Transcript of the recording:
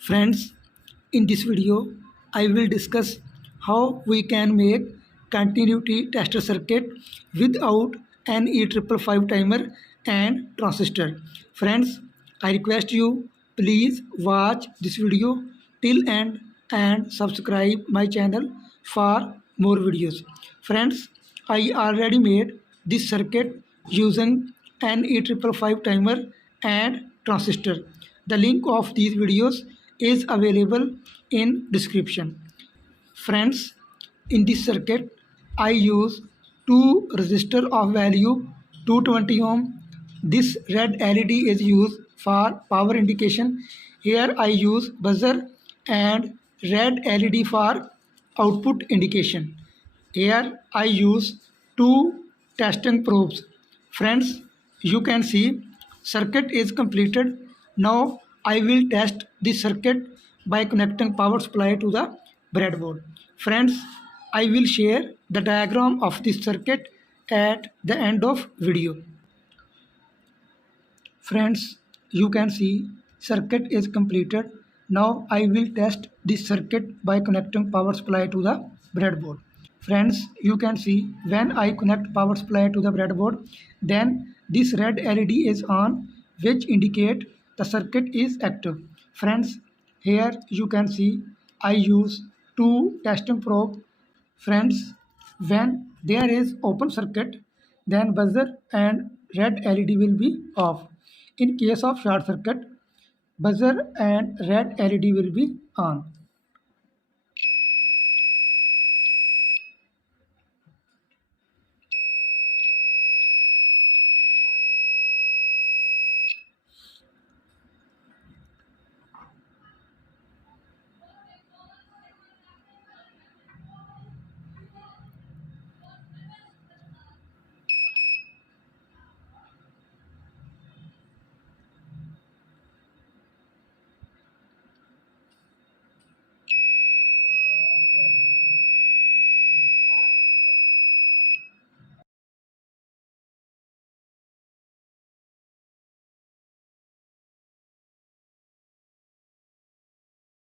Friends, in this video, I will discuss how we can make continuity tester circuit without NE555 timer and transistor. Friends, I request you please watch this video till end and subscribe my channel for more videos. Friends, I already made this circuit using NE555 timer and transistor. The link of these videos is available in description. Friends, in this circuit, I use two resistor of value 220 ohm. This red LED is used for power indication. Here I use buzzer and red LED for output indication. Here I use two testing probes. Friends, you can see circuit is completed. Now I will test this circuit by connecting power supply to the breadboard. Friends, I will share the diagram of this circuit at the end of video. Friends, you can see circuit is completed. Now I will test this circuit by connecting power supply to the breadboard. Friends, you can see when I connect power supply to the breadboard, then this red LED is on, which indicate the circuit is active. Friends, here you can see I use two testing probe. Friends, when there is open circuit, then buzzer and red LED will be off. In case of short circuit, buzzer and red LED will be on.